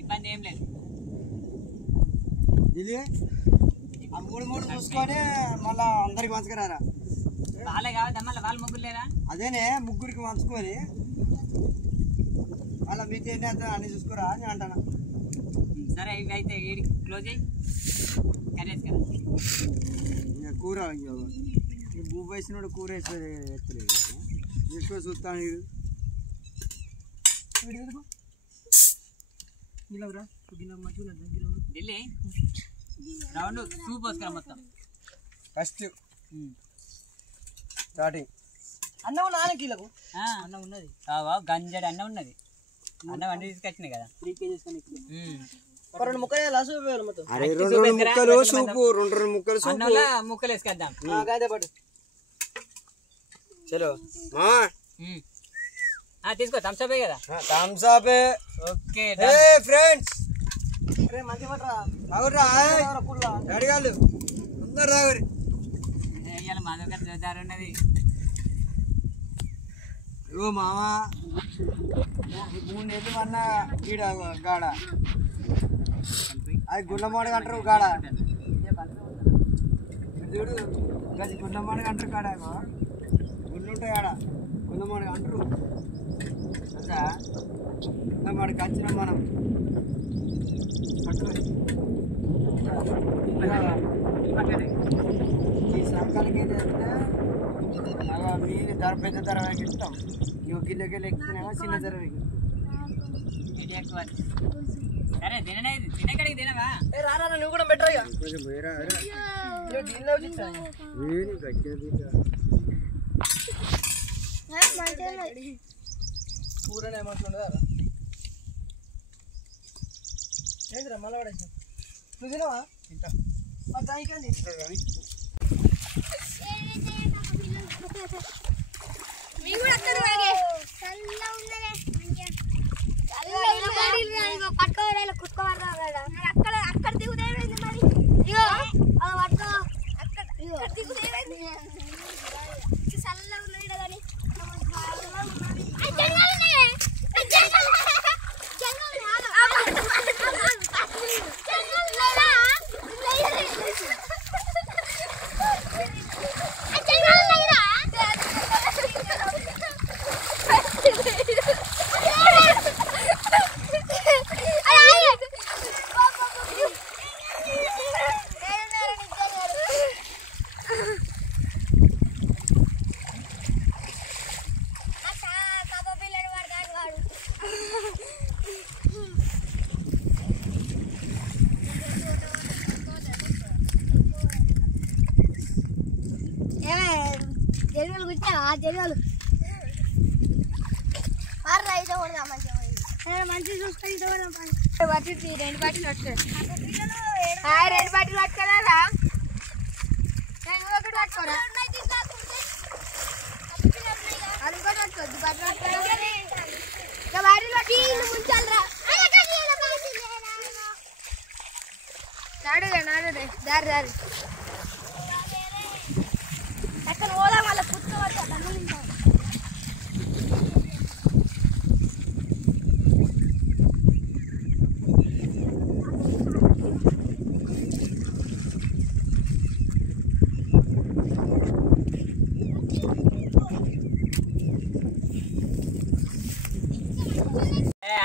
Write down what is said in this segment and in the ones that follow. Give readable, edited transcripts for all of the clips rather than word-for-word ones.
ఇబ్బంది ఏం లేదు. ఇది మూడు చూసుకొని మళ్ళా అందరికి మంచుకురారా. వాళ్ళే కావద్దా మళ్ళీ వాళ్ళు ముగ్గురు లేరా? అదేనే ముగ్గురికి మంచుకొని మళ్ళీ మీతో ఏంటి అంత అన్ని చూసుకోరా అని అంటాను. సరే ఇవి అయితే క్లోజ్ అయ్యి కర్రీస్ కదా కూర భూ వేసినోడు కూర ఎత్తలేదు ఎక్కువ చూస్తాను. ఢిల్లీ రౌండ్ సూప్ వస్తున్నా మొత్తం ఫస్ట్ స్టార్టింగ్ అన్నం ఉన్నా కీలకు అన్నం ఉన్నది గంజడి అన్నం ఉన్నది. అన్నం అన్ని తీసుకొచ్చినాయి కదా 3 kgs రెండు ముక్కలు వేసుకొద్దాం. చలో తీసుకో థమ్స్అప్ కదా. Thums Up okay friends. అడిగాళ్ళు అందరు రాగురి. మా దగ్గర జోదారు ఉన్నది. ఓ మామా 3 నెలలు అన్న గీడ గాడ అది గుండమాడు అంటారు గాడ చూడు గది గుండమాడు అంటారు కాడ గుండు ఉంటాయి ఆడ గుండమాడు అంటారు కదా. గుండమాడికి వచ్చినాం మనం ఈ సంకాలకి ఏం చేస్తే అలా మీరు ధర పెద్ద ధర ఇస్తాం. ఇవి గిల్లెకి ఎక్కుతున్నామో చిన్న ధర సరే తినే తినకడికి తినవా? రారా నువ్వు కూడా బెటర్ కూర ఏమంటుండదా ఏంటిరా మళ్ళీ పడేసా నువ్వు తినవా? తింటా దానికండి పట్టుకోవాలి కుట్టుకోవాలి అక్కడ అక్కడ దిగుదేమైంది మరి. ఇగో అది పట్టుకో అక్కడ దిగుదేమైంది చల్లగా ఉన్నది కానీ జగలు మంచి చూసుకొని 2 బాటిల్ పట్టుకోరా. ఒకటి పట్టుకోరా అది కూడా పట్టుకోవద్దు బాటిల్ ఉంచాలరా. నాడు దారి ఎక్కడ పోదా మళ్ళీ పుట్టుకోవచ్చు.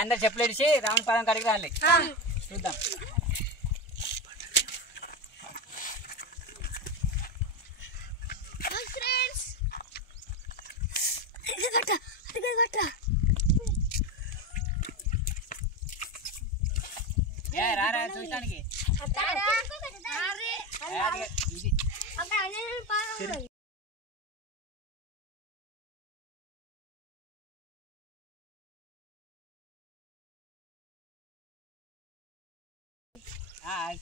అందరు చెప్పులు ఇడిచి రావణ పాదం కడిగి రాలి చూద్దాం. రారా చూడటానికి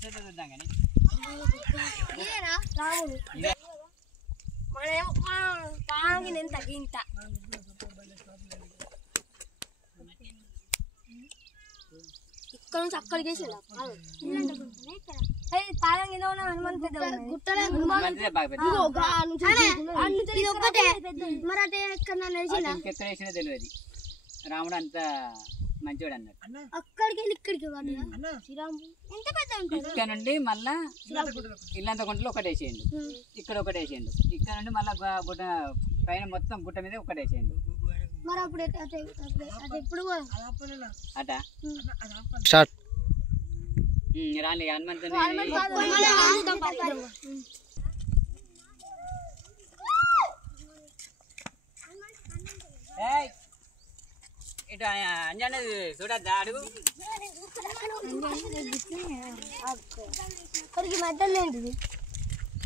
చూద్దాం కానీ నేను తగ్గింత ఇక్కడ నుంచి అక్కడికి వేసేలా పాలం కింద ఉన్న హనుమాన్ పెద్ద మరి అంటే ఎక్కడ తెలియదు. రాముడు అంత మంచివాడు అన్నాడు. అక్కడికి వెళ్ళి ఇక్కడికి శ్రీరాముడు ఎంత పెద్ద ఉంటాడు. ఇక్కడ నుండి మళ్ళా ఇల్లంత గుంటలో ఒకటేసేయండు, ఇక్కడ ఒకటేసేయండు, ఇక్కడ నుండి మళ్ళా గుట్ట పైన మొత్తం గుట్ట మీద ఒకటేసేయండు. మరి అప్పుడు ఎప్పుడు అట రాలి హనుమంతుని ఇటు అంజన్నది చూడద్దా అడుగు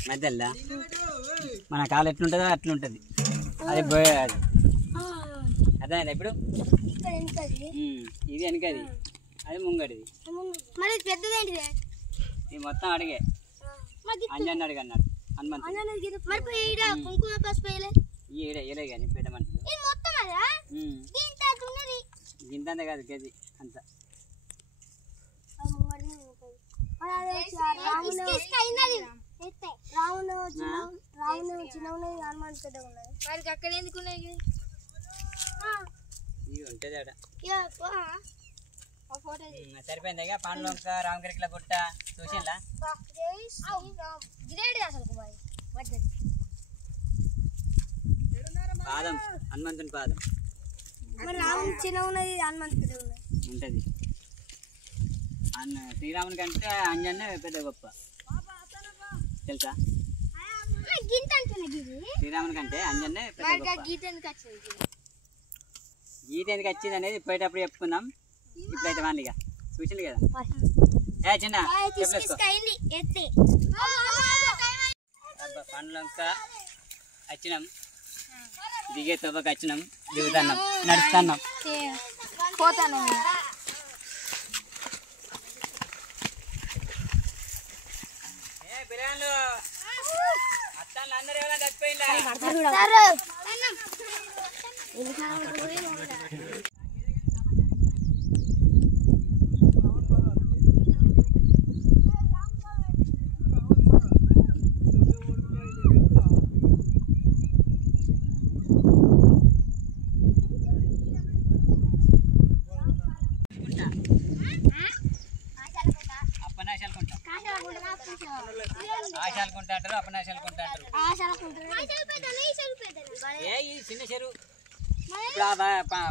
మధ్యలో మన కాలు ఎట్లుంటుందో అట్లుంటుంది. అది పోయేది అదే ఇప్పుడు ఇది వెనకది, అది ముంగడిది. ఇది మొత్తం అడిగే అంజన్న అడిగి అన్నాడు హనుమంతు. ఈడే కానీ పెద్ద మనుషులు ఇంత కాదు గది అంత. అక్కడ ఎందుకున్నాయి ఉంటుంది అక్కడ. సరిపోయిందిగా పండ్లు రామగిరికల గుట్ట చూసిందా? పాదం హనుమంతుని పాదం చిన్న ఉన్నది హనుమంతుడు ఉంటుంది. శ్రీరాముని కంటే అంజన్నే పెద్ద గొప్ప తెలుసా? శ్రీరాముని కంటే అంజన్నే పెద్ద గొప్ప. గీత ఎందుకు వచ్చింది అనేది పోయేటప్పుడు చెప్పుకుందాం. ఇప్పుడైతే వాళ్ళిగా చూసింది కదా. చిన్న పండ్లంకా వచ్చినాం, దిగే తోపకి వచ్చినాం, దిగుతున్నాం, నడుస్తున్నాం. పిల్లలు అత్తాలు అందరూ ఎవరైనా చచ్చిపోయిందా? ఆశాలుకుంటారు, అపనాశాలుకుంటారు. ఏ ఈ చిన్న చెరువు ఇప్పుడు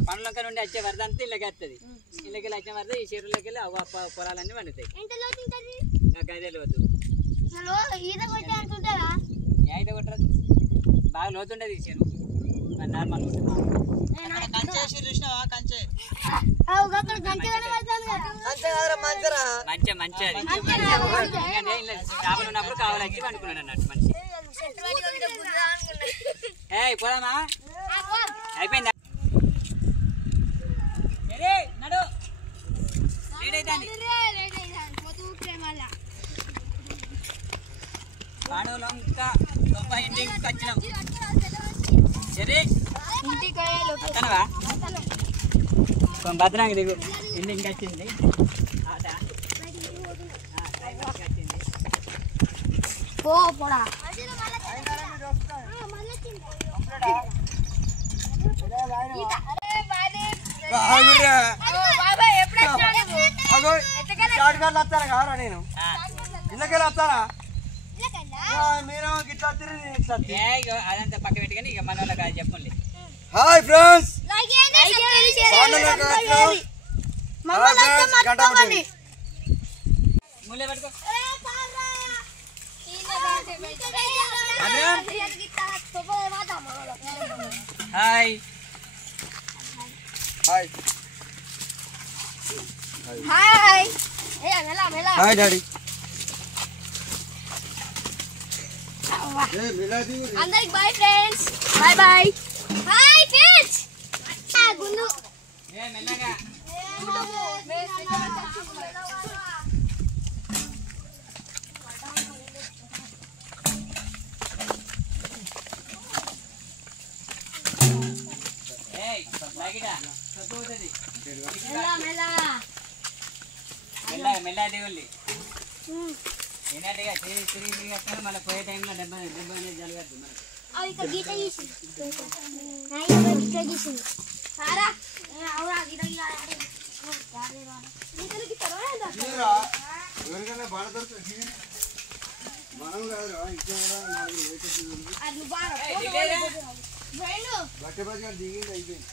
పండ్లంక నుండి వచ్చే వరద అంతా ఇళ్ళకి వస్తుంది. ఇళ్ళకి వచ్చే వరద ఈ చెరువులోకి వెళ్ళి పొలాలన్నీ పండుతాయి. గదే లోతు ఈత కొట్టదు, బాగా లోతుండదు ఈ చెరువు. నార్మల్ మంచిగా చేపలు ఉన్నప్పుడు కావాలకి అనుకున్నాడు అన్నట్టు మనిషి. పోదామా? అయిపోయిందా? నడు పాడవలంకా ఇంటికి వచ్చినాం. సరే వస్తానవా? భద్రాంగి దిగు ఇంటికి వచ్చింది. నేను ఇళ్ళకెళ్ళి వస్తానా? అదంతా పక్క పెట్టి కానీ ఇక మన వాళ్ళ కాదు చెప్పండి. హాయ్ ఫ్రెండ్స్, ముల్లే పట్టుకో. Hi hi hi hi daddy. అందరికి bye friends. Bye bye. Hi friends. గుండు మెల్లగా మెల్లగా దిగుంది. ఏంటంటే తిరిగి వస్తాను మళ్ళీ పోయే టైంలో దెబ్బ అనేది జరగద్దు మనకు. గీత గీసింది. ఎవరికైనా బాగా దొరుకుతుంది మనం కాదు ఇంకా బట్ట బట్ట దిగింది అయిపోయింది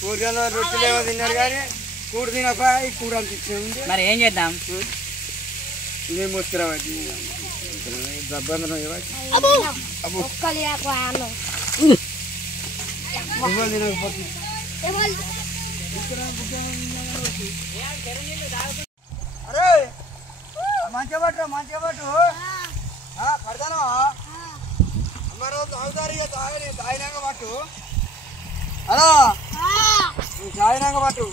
కూరలో రొట్టెలేమో తిన్నారు కానీ కూడ తినక ఈ కూర అనిపించింది. మరి ఏం చేద్దాం? మేము వస్తున్నాం తినకపోతే అరే మంచిగా పట్టు పడతాను అమ్మ రోజు తాగుతారు ఇక తాగినాక పట్టు. హలో తాగినాక పట్టు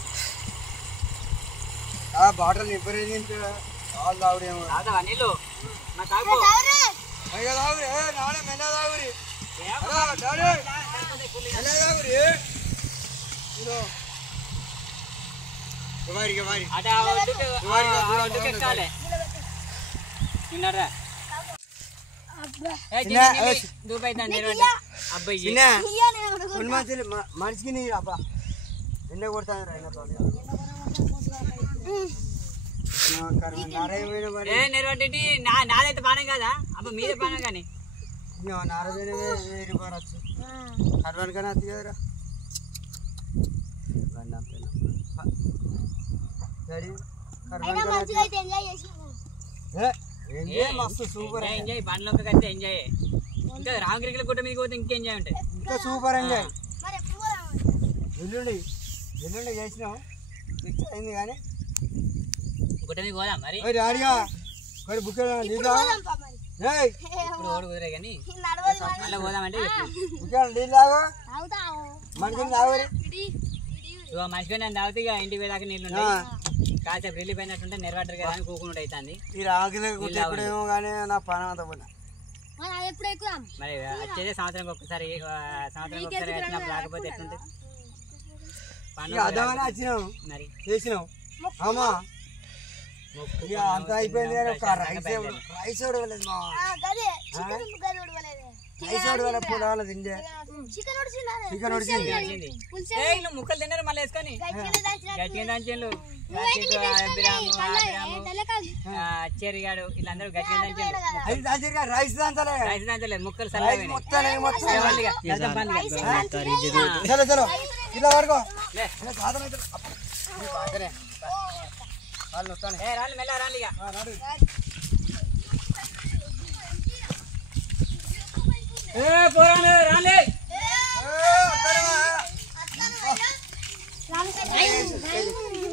బాటలు నింపరే వాళ్ళు తాగుడేమో నీళ్ళు అయ్యో తాగురి నాడే మెల్ల తాగురి మెల్ల తాగురి మనిషికి నీ అబ్బా ఎండ కొడతాను నాదైతే పానం కదా అబ్బా మీదే పానం కానీ నారదైన రూపాయలు కర్వానికైనా అత్తి కదరా మస్తు సూపర్ ఎంజాయ్ బండ్లోకి అయితే ఎంజాయ్ ఇంకా రామగిరికల గుట్ట మీద పోతే ఇంకా ఎంజాయ్ ఉంటాయి ఇంకా సూపర్ ఎంజాయ్ ఎల్లుండి చేసినాం ఫిక్స్ అయింది కానీ గుట్ట మీద పోదాం మరి డాడీగా మరి బుక్ ఇప్పుడు ఓడి కుదిరే కానీ మళ్ళీ పోదామంటే బుక్ నీళ్ళు తాగు మనిషిని తాగు మనిషిగా నేను తాగితే ఇక ఇంటి పోయేదాకా నీళ్ళు ఉంటాయి కాసేపు రిలీఫ్ అయినట్టుంటే నెరవేటర్ కదా అని కూకుండా అవుతుంది ఈ రాగిలేమో కానీ నా ప్రాణం అంతా పోయినా మరి వచ్చేదే సంవత్సరం ఒక్కసారి వచ్చినప్పుడు రాకపోతే ఎట్లుంటుంది అర్థమని వచ్చినావు మరి చేసినావు అమ్మా ఇక అంతా అయిపోయింది కానీ ఒక రైస్ ఉడవలేదు మా రైస్ ఉడవలే పులాలు తిండే చికెన్ ఉడిచింది ముక్కలు తిన్నారు మళ్ళీ వేసుకొని గట్టిగా దంచారు చెరిగాడు వీళ్ళందరూ గట్టిగా దంచారు రైస్ దంచలేదు ముక్కలు చలో చలో ఇలా వరకు రాళ్ళు మెల్ల రాళ్ళు ఇక రాలే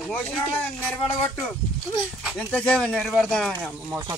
మోసిన నెరబడగొట్టు ఎంతసేపు నెరబడతాను మోస